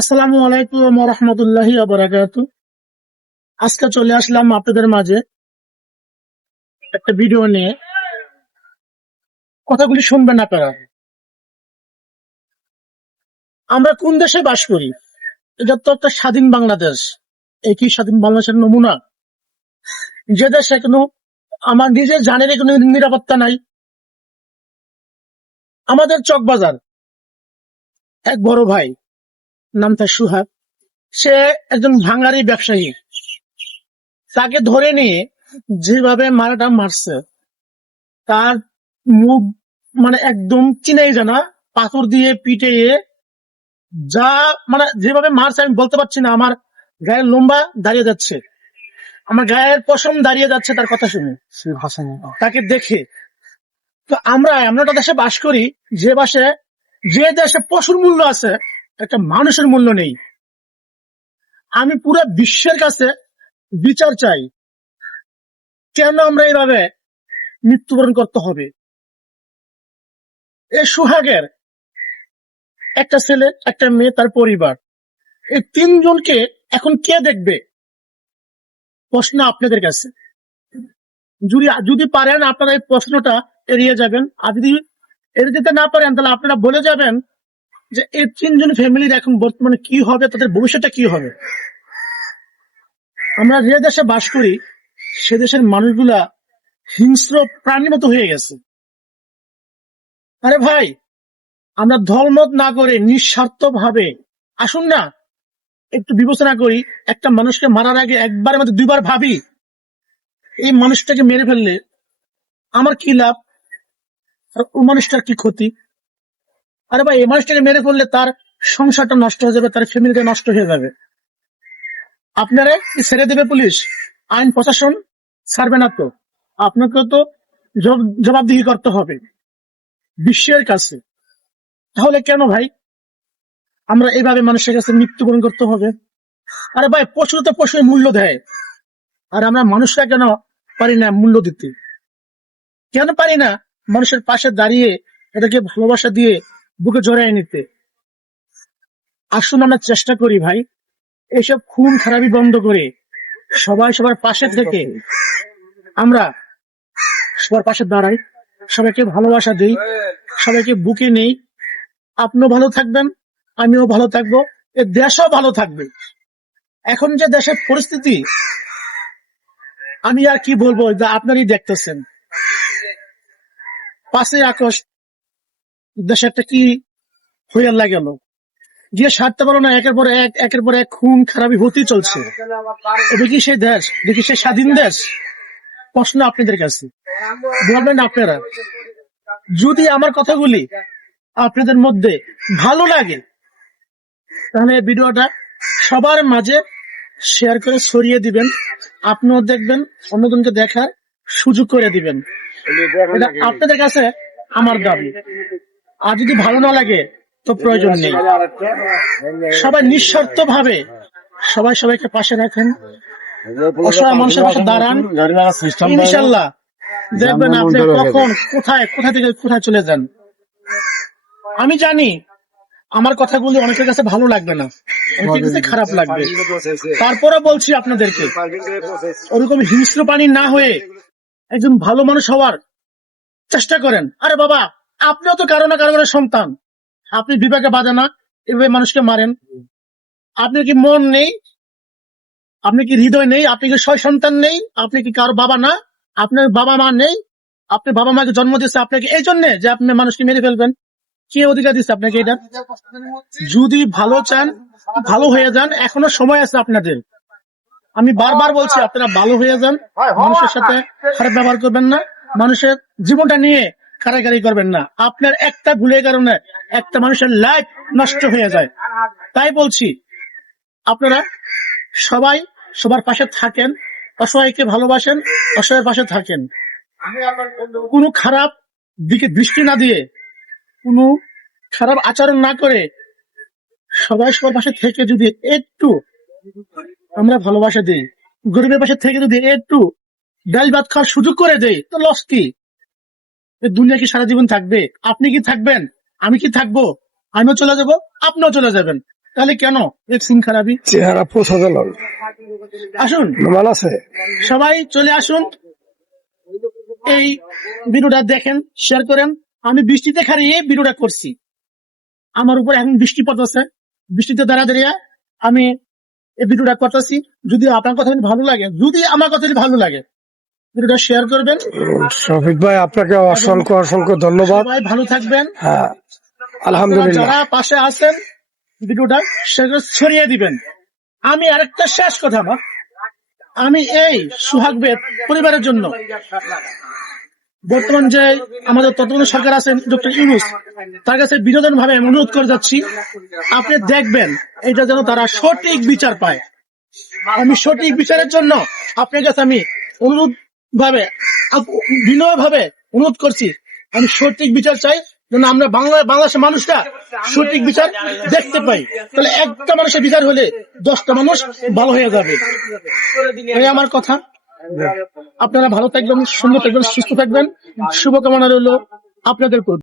আসসালামু আলাইকুম ওয়া রাহমাতুল্লাহি ওয়া বারাকাতুহু। আজকে চলে আসলাম আপনাদের মাঝে একটা ভিডিও নিয়ে। কথাগুলি শুনবেন আপনারা। আমরা কোন দেশে বাস করি? এটা তো একটা স্বাধীন বাংলাদেশ। একই স্বাধীন বাংলাদেশের নমুনা। যে দেশে কোনো আমার নিজের জানের কোনো নিরাপত্তা নাই। আমাদের চকবাজার এক বড় ভাই, নাম তার সুহাগ। সে একজন ভাঙারি ব্যবসায়ী। তাকে ধরে নিয়ে যেভাবে মারাটা মারছে, তার মুখ মানে একদম চিনাই জানা, পাথর দিয়ে পিটিয়ে যা মানে যেভাবে মারছে আমি বলতে পারছি না। আমার গায়ের লোমবা দাঁড়িয়ে যাচ্ছে, আমার গায়ের পশম দাঁড়িয়ে যাচ্ছে তার কথা শুনে, তাকে দেখে। তো আমরা এমন একটা দেশে বাস করি যে দেশে পশুর মূল্য আছে, একটা মানুষের মূল্য নেই। আমি পুরো বিশ্বের কাছে বিচার চাই, কেন আমরা এইভাবে মৃত্যুবরণ করতে হবে? এই সুহাগের একটা ছেলে, একটা মেয়ে, তার পরিবার, এই তিনজনকে এখন কে দেখবে? প্রশ্ন আপনাদের কাছে। যদি যদি পারেন আপনারা এই প্রশ্নটা এড়িয়ে যাবেন, আর যদি এড়িয়ে যেতে না পারেন তাহলে আপনারা বলে যাবেন যে এই তিনজন ফ্যামিলির এখন বর্তমানে কি হবে, তাদের ভবিষ্যৎটা কি হবে। আমরা যে দেশে বাস করি সে দেশের মানুষগুলা হিংস্র প্রাণীর মতো হয়ে গেছে। আরে ভাই, আমরা ধর্মত না করে নিঃস্বার্থ ভাবে আসুন না একটু বিবেচনা করি। একটা মানুষকে মারার আগে একবারের মধ্যে দুইবার ভাবি, এই মানুষটাকে মেরে ফেললে আমার কি লাভ আর ওই মানুষটার কি ক্ষতি। আরে ভাই, এই মানুষটাকে মেরে ফেললে তার সংসারটা নষ্ট হয়ে যাবে, তার ফ্যামিলিটা নষ্ট হয়ে যাবে। আপনারা কি ছেড়ে দেবে পুলিশ, আইন প্রশাসন? ছাড়বে না তো। আপনাকেও তো জবাবদিহি করতে হবে বিশ্বের কাছে। তাহলে কেন ভাই আমরা এইভাবে মানুষের কাছে মৃত্যুবরণ করতে হবে? আরে ভাই, পশু তো পশুর মূল্য দেয়, আর আমরা মানুষরা কেন পারি না মূল্য দিতে? কেন পারি না মানুষের পাশে দাঁড়িয়ে এটাকে ভালোবাসা দিয়ে বুকে জড়াই নিতে? আসুন আমরা চেষ্টা করি ভাই, এসব খুন খারাপি বন্ধ করে সবাই সবার পাশে থেকে আমরা সবার পাশে দাঁড়াই, সবাইকে ভালোবাসা দিই, সবাইকে বুকে নেই। আপনিও ভালো থাকবেন, আমিও ভালো থাকবো, এ দেশও ভালো থাকবে। এখন যে দেশের পরিস্থিতি, আমি আর কি বলবো, যা আপনারই দেখতেছেন। 5ই আগস্ট দেশে একটা কি হইয়া গেল, যে সারতে পারো না, একের পর এক খুন খারাপি হতেই চলছে। এটা কি সেই দেশ? দেখি সেই স্বাধীন দেশ? প্রশ্ন আপনাদের কাছে, বলবেন আপনারা। যদি আমার কথাগুলি আপনাদের মধ্যে ভালো লাগে তাহলে এই ভিডিওটা সবার মাঝে শেয়ার করে ছড়িয়ে দিবেন। আপনিও দেখবেন, অন্যজনকে দেখার সুযোগ করে দিবেন। এটা আপনাদের কাছে আমার দাবি। আর যদি ভালো না লাগে তো প্রয়োজন নেই। সবাই নিঃস্বার্থ ভাবে সবাই সবাইকে পাশে রাখেন, অসহায় মানুষের পাশে দাঁড়ান। ইনশাল্লাহ দেখবেন আপনি কখন কোথা থেকে কোথায় চলে যান। আমি জানি আমার কথাগুলি অনেকের কাছে ভালো লাগবে না, অনেকের কাছে খারাপ লাগবে। তারপরে বলছি আপনাদেরকে, ওরকম হিংস্র প্রাণী না হয়ে একজন ভালো মানুষ হওয়ার চেষ্টা করেন। আরে বাবা, আপনিও তো কারো না কারো সন্তান। আপনি বিবেকে বাজে না এভাবে মানুষকে মারেন? আপনার কি মন নেই? আপনি কি হৃদয় নেই? আপনি কি সয় সন্তান নেই? আপনি কি কারো বাবা না? আপনার বাবা মা নেই? আপনি বাবা মাকে জন্ম দিচ্ছে আপনাকে এই জন্য যে আপনি মানুষকে মেরে ফেলবেন? কে অধিকার দিচ্ছে আপনাকে এটা? যদি ভালো চান, ভালো হয়ে যান, এখনো সময় আছে আপনাদের। আমি বারবার বলছি আপনারা ভালো হয়ে যান, মানুষের সাথে খারাপ ব্যবহার করবেন না, মানুষের জীবনটা নিয়ে কারাগারি করবেন না। আপনার একটা ভুলের কারণে একটা মানুষের লাইফ নষ্ট হয়ে যায়। তাই বলছি আপনারা সবাই সবার পাশে থাকেন, অসহায়কে ভালোবাসেন, অসহায়ের পাশে থাকেন। কোনো খারাপ দিকে দৃষ্টি না দিয়ে, কোনো খারাপ আচরণ না করে সবাই সবার পাশে থেকে যদি একটু আমরা ভালোবাসা দিই, গরিবের পাশে থেকে যদি একটু ডাল ভাত খাওয়ার সুযোগ করে দেই, তো লস কি? দুনিয়া কি সারা জীবন থাকবে? আপনি কি থাকবেন? আমি কি থাকবো? আমিও চলে যাব, আপনিও চলে যাবেন। তাহলে কেন এই খুন খারাপি? চেহারা পোষা গেল আসুন মান আছে। সবাই চলে আসুন, এই ভিডিওটা দেখেন, শেয়ার করেন। আমি বৃষ্টিতে খারিয়ে ভিডিওটা করছি, আমার উপর এখন বৃষ্টি পড়তেছে, বৃষ্টিতে দাঁড়িয়ে আমি এই ভিডিওটা করতেছি। যদি আপনার কথা ভালো লাগে, যদি আমার কথা ভালো লাগে, ভিডিওটা শেয়ার করবেন। শফিক ভাই আপনাকে অসংখ্য অসংখ্য ধন্যবাদ। সবাই ভালো থাকবেন। হ্যাঁ আপনারা আলহামদুলিল্লাহ। যারা পাশে আছেন ভিডিওটা ছড়িয়ে দিবেন। আমি আরেকটা শেষ কথা, আমি এই সোহাগবেদ পরিবারের জন্য বর্তমান যে আমাদের তত্ত্বাবধায়ক সরকার আছেন ডক্টর ইউনূস, তার কাছে বিনোদন ভাবে অনুরোধ করে যাচ্ছি, আপনি দেখবেন এটা যেন তারা সঠিক বিচার পায়। আমি সঠিক বিচারের জন্য আপনার কাছে আমি অনুরোধ ভাবে, বিনয় ভাবে অনুরোধ করছি, আমি সঠিক বিচার চাই যেন আমরা বাংলাদেশের মানুষরা সঠিক বিচার দেখতে পাই। তাহলে একটা মানুষের বিচার হলে 10টা মানুষ ভালো হয়ে যাবে। এই আমার কথা। আপনারা ভালো থাকবেন, সুন্দর থাকবেন, সুস্থ থাকবেন। শুভকামনা রইল আপনাদের প্রতি।